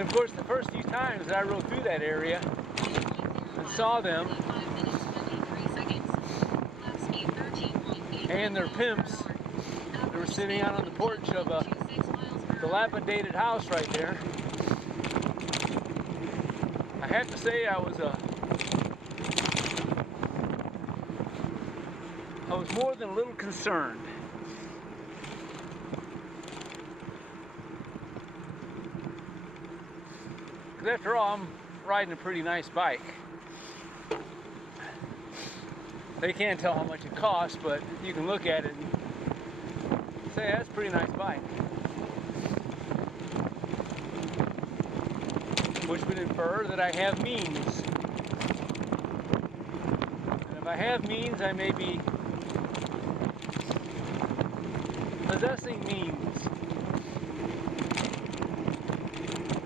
And of course, the first few times that I rode through that area and saw them and their pimps that were sitting out on the porch of a dilapidated house right there, I have to say I was more than a little concerned. Because after all, I'm riding a pretty nice bike. They can't tell how much it costs, but you can look at it and say, that's a pretty nice bike. Which would infer that I have means. And if I have means, I may be possessing means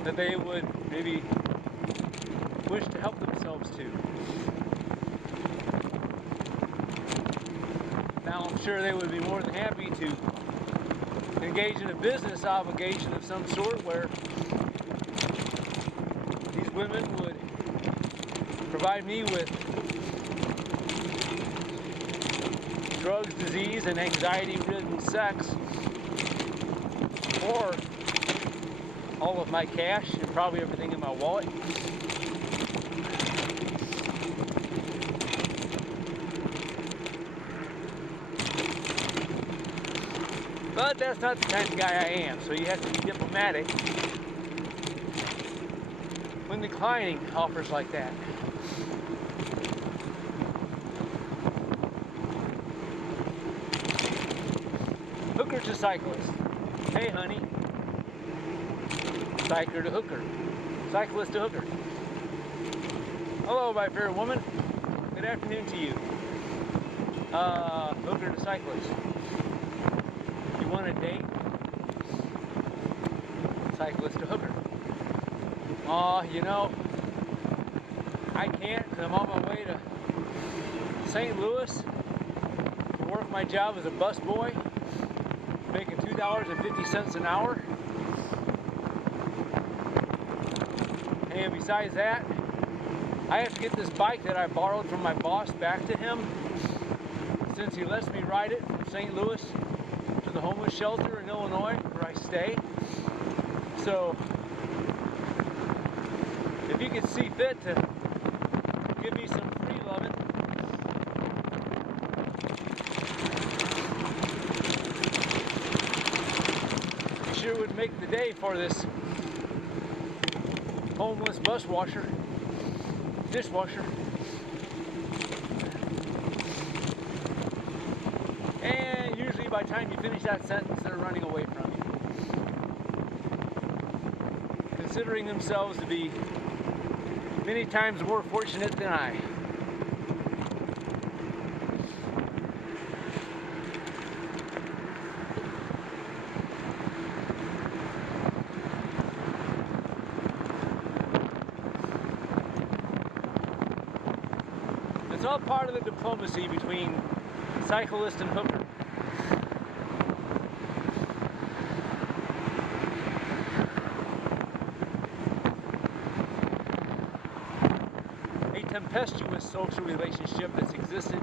that they would maybe wish to help themselves to. Now, I'm sure they would be more than happy to engage in a business obligation of some sort where these women would provide me with drugs, disease, and anxiety-ridden sex, or all of my cash and probably everything in my wallet. But that's not the kind of guy I am, so you have to be diplomatic when declining offers like that. Hooker to cyclist. Hey honey. Cycler to hooker. Cyclist to hooker. Hello, my fair woman. Good afternoon to you. Hooker to cyclist. You want a date? Cyclist to hooker. You know, I can't because I'm on my way to St. Louis to work my job as a busboy, making $2.50 an hour. And besides that, I have to get this bike that I borrowed from my boss back to him, since he lets me ride it from St. Louis to the homeless shelter in Illinois where I stay. So if you could see fit to give me some free loving, it sure would make the day for this homeless bus washer, dishwasher. And usually by the time you finish that sentence, they're running away from you, considering themselves to be many times more fortunate than I. It's all part of the diplomacy between cyclist and hooker. A tempestuous social relationship that's existed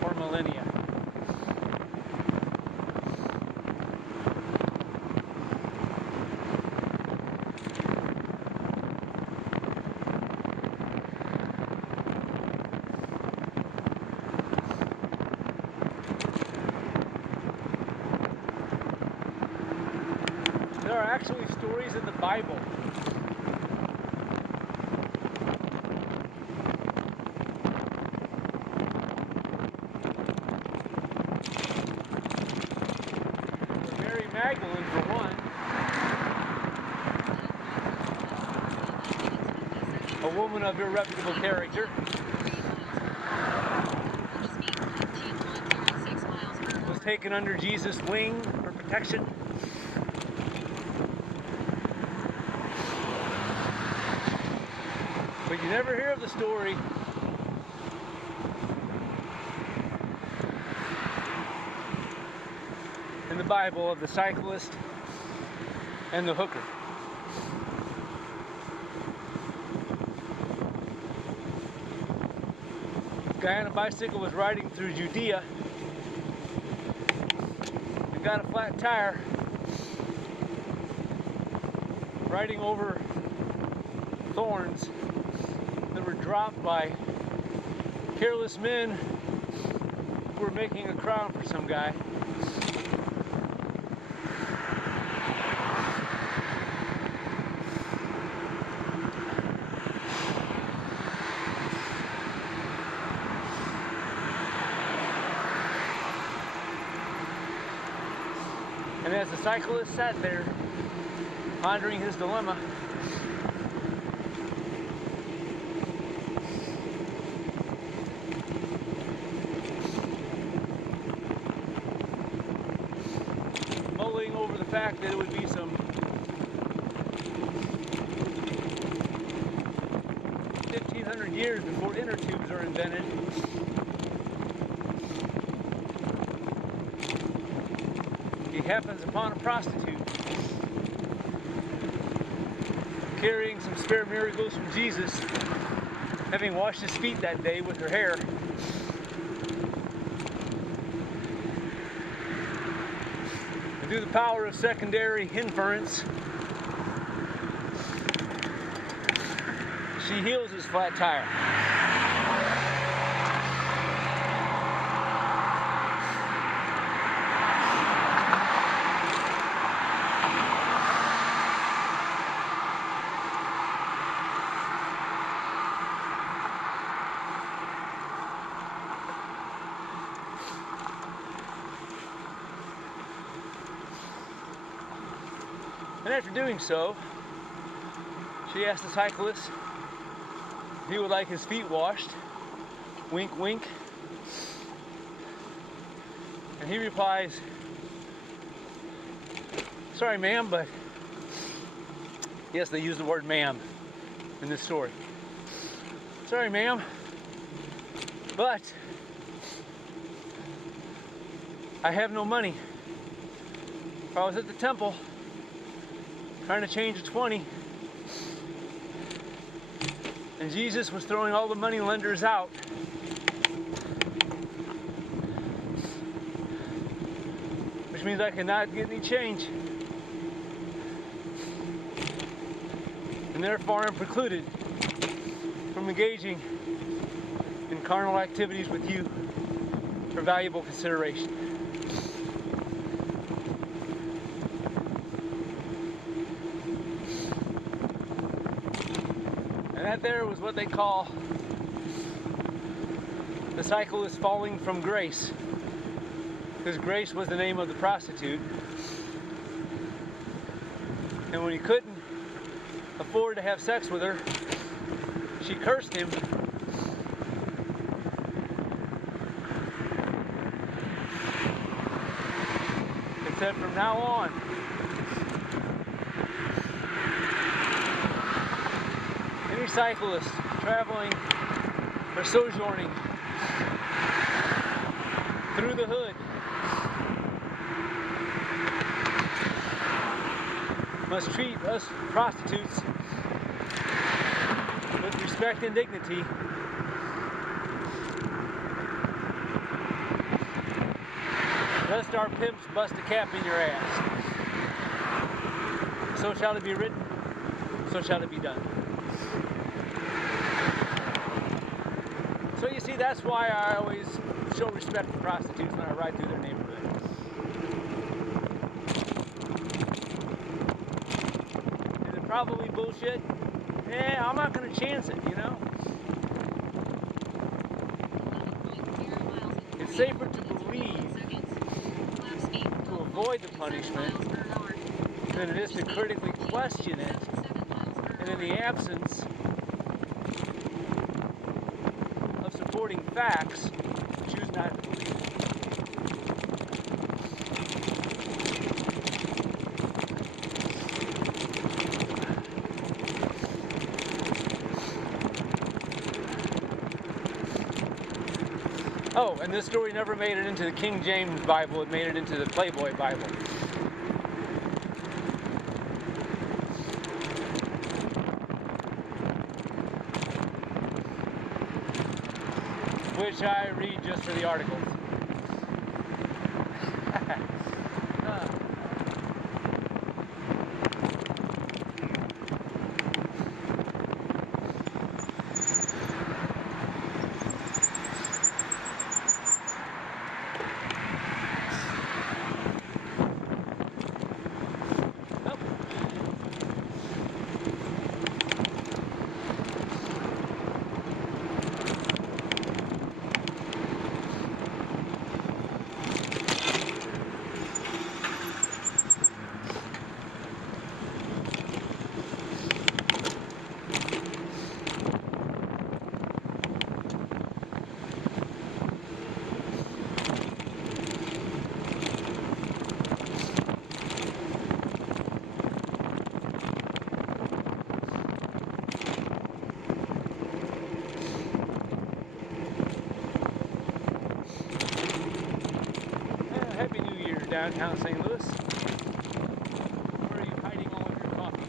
for millennia. There are actually stories in the Bible where Mary Magdalene, for one, a woman of irreputable character, was taken under Jesus' wing for protection. But you never hear of the story in the Bible of the cyclist and the hooker. guy on a bicycle was riding through Judea and got a flat tire riding over thorns that were dropped by careless men who were making a crown for some guy. And as the cyclist sat there, pondering his dilemma, mulling over the fact that it would be some 1,500 years before inner tubes are invented, he happens upon a prostitute carrying some spare miracles from Jesus, having washed his feet that day with her hair. And through the power of secondary inference, she heals his flat tire. And after doing so, she asked the cyclist if he would like his feet washed. Wink, wink. And he replies, "Sorry, ma'am, but..." Yes, they use the word ma'am in this story. "Sorry, ma'am, but I have no money. If I was at the temple trying to change a 20, and Jesus was throwing all the money lenders out, which means I cannot get any change, and therefore I'm precluded from engaging in carnal activities with you for valuable consideration." And that there was what they call the cyclist falling from grace, because grace was the name of the prostitute. And when he couldn't afford to have sex with her, she cursed him and said, "From now on, any cyclist traveling or sojourning through the hood must treat us prostitutes with respect and dignity, lest our pimps bust a cap in your ass. So shall it be written, so shall it be done." So you see, that's why I always show respect to prostitutes when I ride through their neighborhood. Is it probably bullshit? Yeah, I'm not going to chance it, you know? It's safer to believe, to avoid the punishment, than it is to critically question it, and in the absence of supporting facts, choose not to believe. Oh, and this story never made it into the King James Bible, it made it into the Playboy Bible. which I read just for the articles. Happy New Year, downtown St. Louis. Where are you hiding all of your coffee?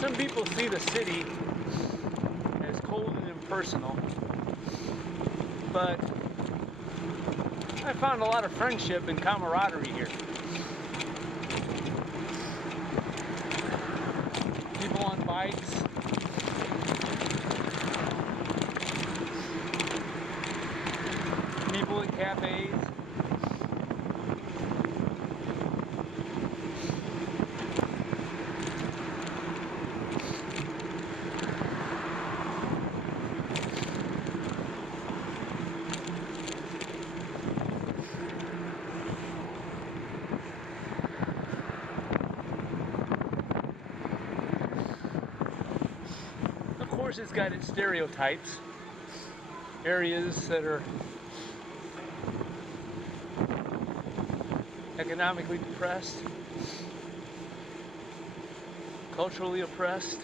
Some people see the city as cold and impersonal, but I found a lot of friendship and camaraderie here. People on bikes, people at cafes. Of course, it's got its stereotypes, areas that are economically depressed, culturally oppressed,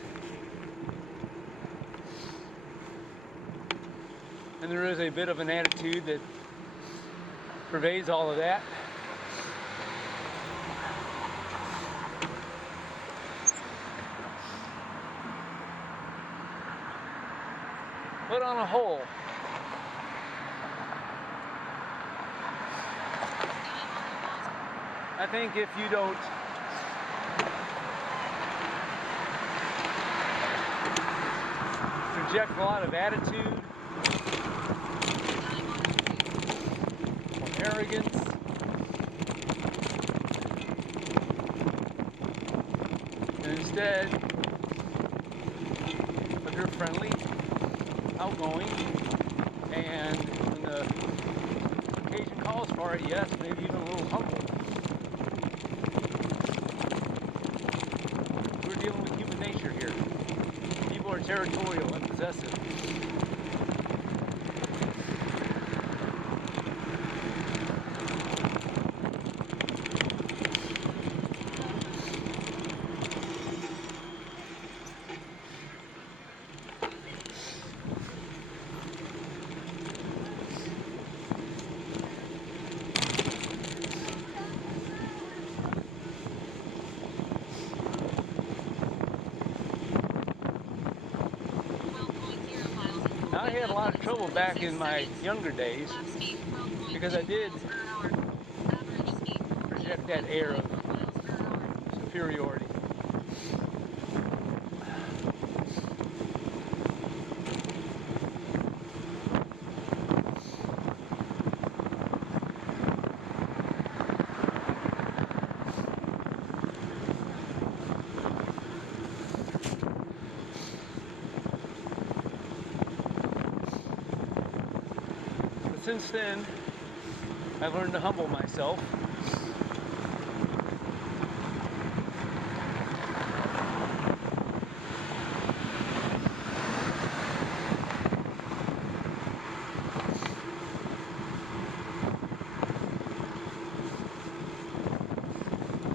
and there is a bit of an attitude that pervades all of that. But on a whole, I think if you don't project a lot of attitude or arrogance, and instead, if you're friendly, outgoing, and when the occasion calls for it, yes, maybe even a little humble. We're dealing with human nature here. People are territorial and possessive. Now, I had a lot of trouble back in my younger days because I did project that air of superiority. Since then, I've learned to humble myself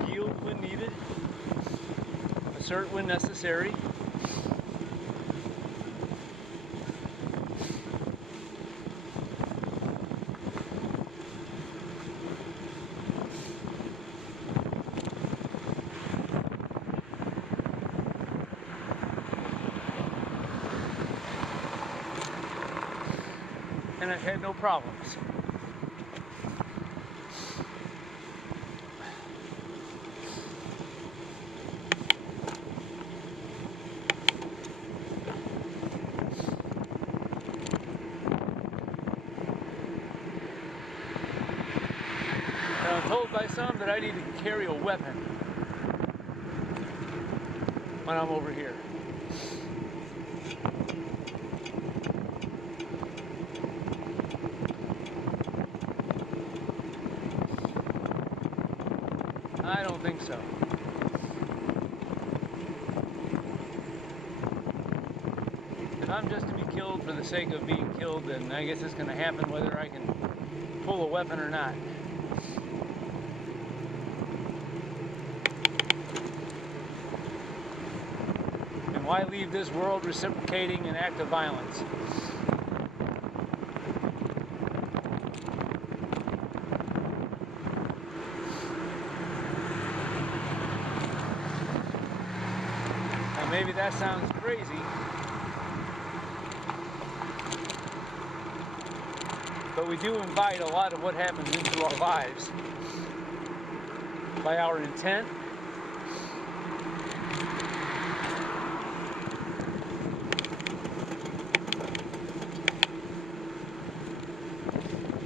Yield when needed. Assert when necessary. And I've had no problems. And I'm told by some that I need to carry a weapon when I'm over here. I don't think so. If I'm just to be killed for the sake of being killed, then I guess it's going to happen whether I can pull a weapon or not. And why leave this world reciprocating an act of violence? Maybe that sounds crazy, but we do invite a lot of what happens into our lives by our intent,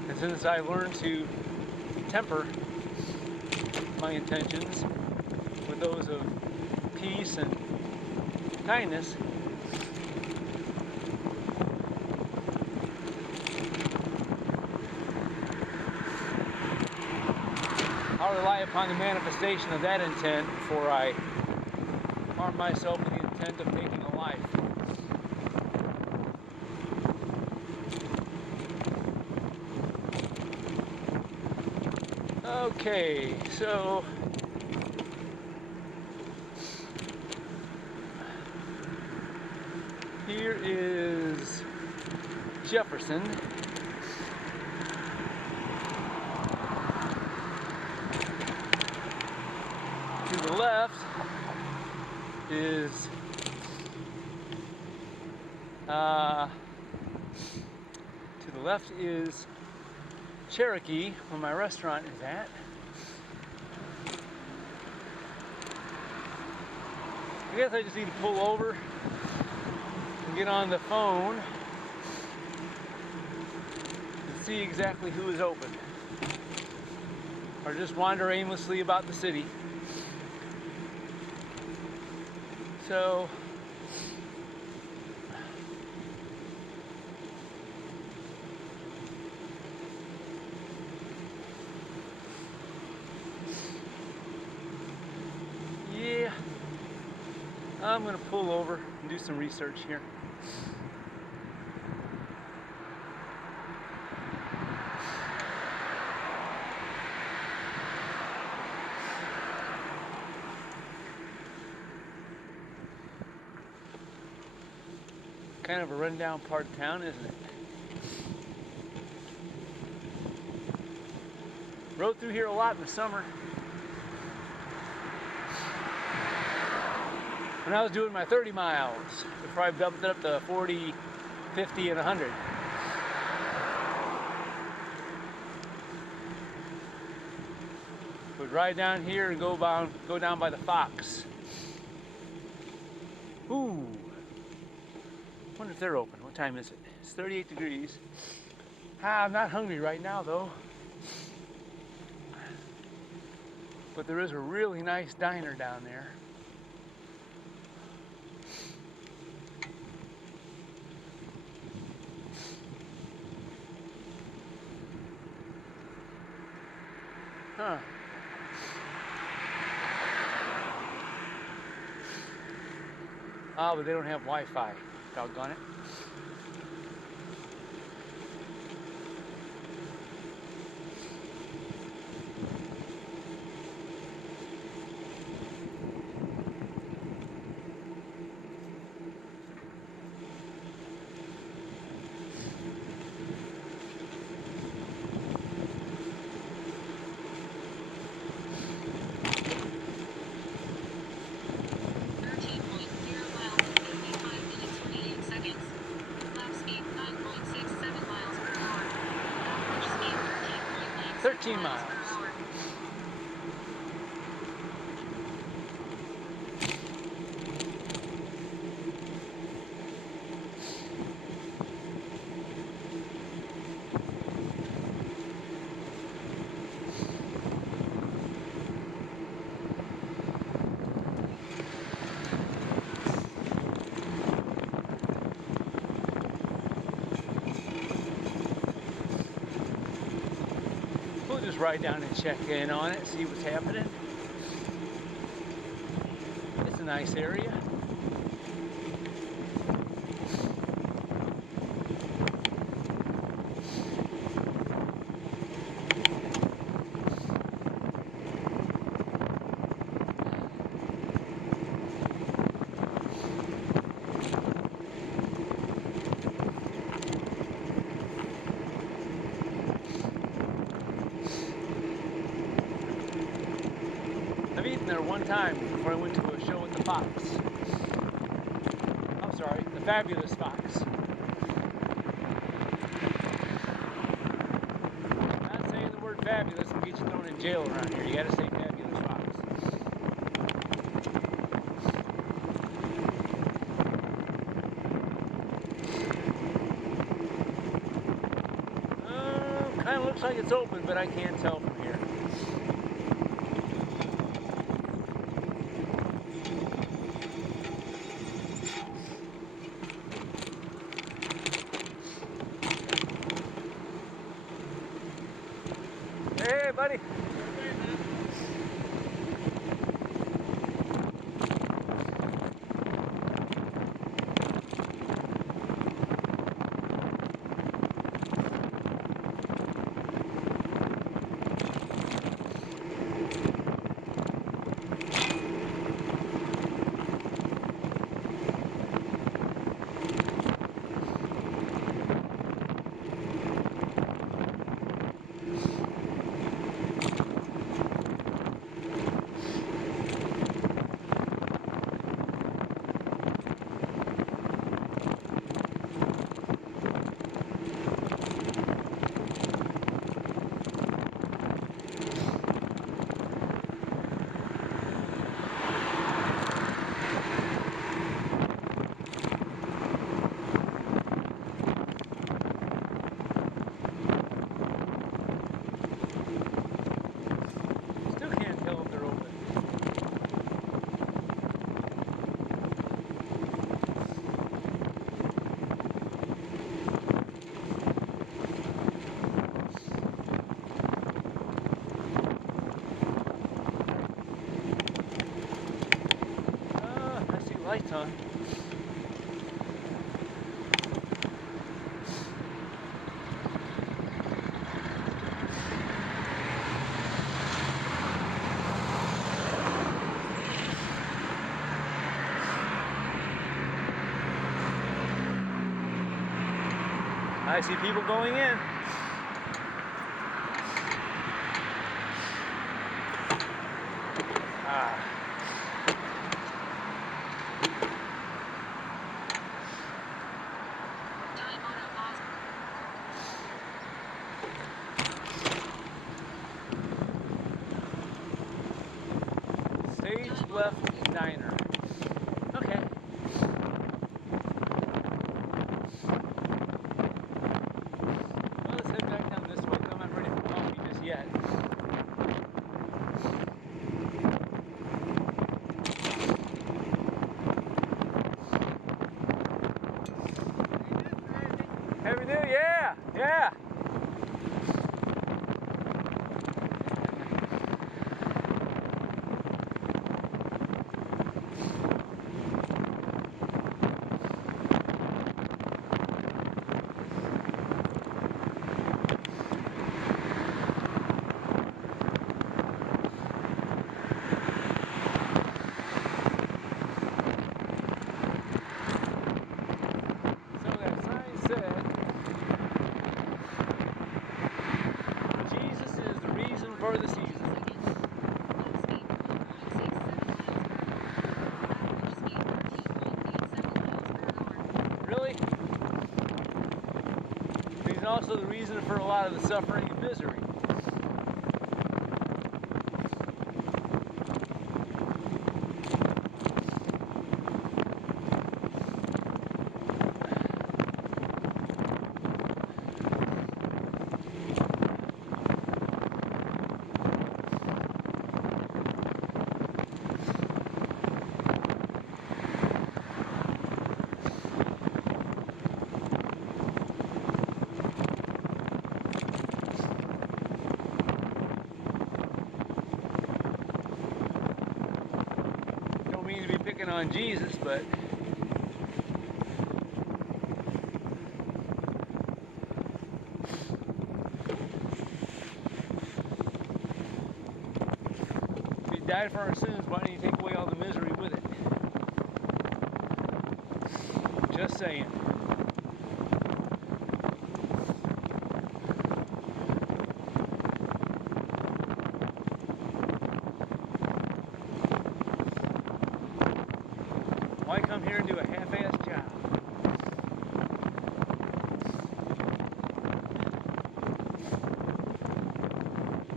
and since I learned to temper my intentions with those of peace and kindness, I'll rely upon the manifestation of that intent before I harm myself with the intent of taking a life. Okay, so here is Jefferson. To the left is Cherokee, where my restaurant is at. I guess I just need to pull over and get on the phone and see exactly who is open, or just wander aimlessly about the city. So yeah, I'm gonna pull over and do some research here. Kind of a rundown part of town, isn't it? Rode through here a lot in the summer. When I was doing my 30 miles, before I bumped it up to 40, 50, and 100. Would ride down here and go down by the Fox. Ooh. Wonder if they're open. What time is it? It's 38 degrees. I'm not hungry right now though. But there is a really nice diner down there. Huh. Oh, but they don't have Wi-Fi. Doggone it. Average speed 13.96 13 miles miles. per hour. We'll just ride down and check in on it, see what's happening. It's a nice area. I've eaten there one time before I went to a show at the Fox. I'm sorry, the Fabulous Fox. Not saying the word fabulous will get you thrown in jail around here. You gotta say Fabulous Fox. Kind of looks like it's open, but I can't tell from here. Hey, buddy. Still can't tell if they're open. I see lights on. I see people going in. Time auto pause. Stage left diner. Okay. Well, let's head back down this way. I'm not ready for coffee just yet. How we do? Yeah, yeah. for the season. Really? He's also the reason for a lot of the suffering and misery. To be picking on Jesus, but if he died for our sins, why don't you take away all the misery with it? Just saying. Why come here and do a half-assed job?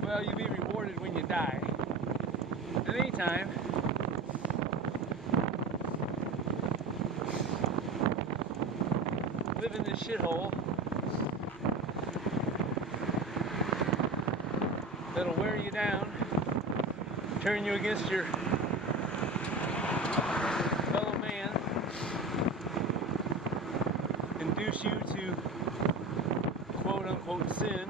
Well, you'll be rewarded when you die. In the meantime, live in this shithole that'll wear you down, turn you against your fellow man, induce you to quote-unquote sin.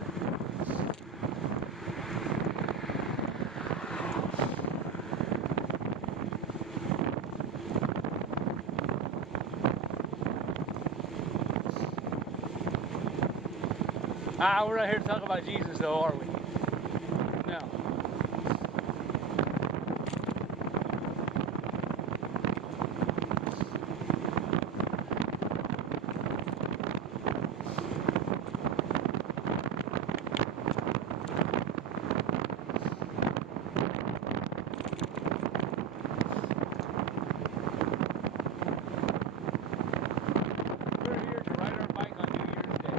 We're not here to talk about Jesus though, are we? No. We're here to ride our bike on New Year's Day.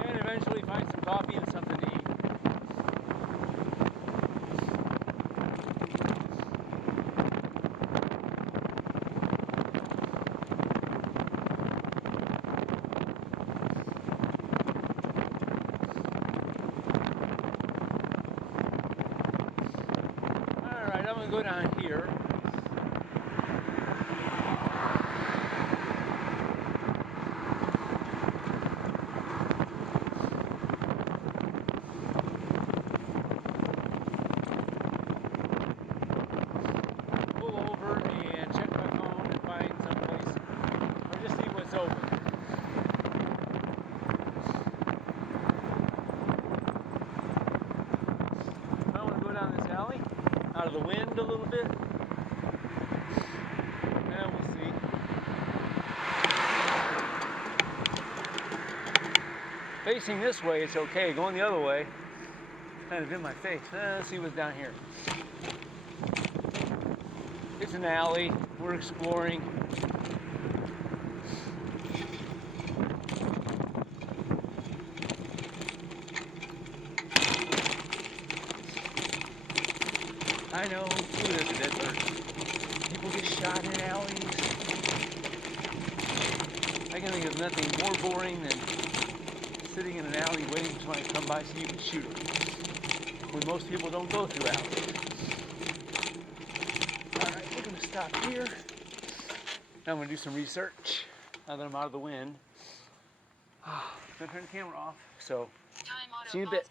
And eventually find some coffee and something to eat. Alright, I'm going to go down here. Pull over and check my phone and find someplace, or just see what's open. I want to go down this alley, out of the wind a little bit. And we'll see. Facing this way, it's okay. Going the other way, it's kind of in my face. Let's see what's down here. It's an alley. We're exploring. I know. Ooh, there's a dead bird. People get shot in alleys. I can think of nothing more boring than sitting in an alley waiting for somebody to come by so you can shoot them. When most people don't go through alleys. Alright, we're going to stop here. Now I'm going to do some research now that I'm out of the wind. I'm going to turn the camera off. So, see you in a bit.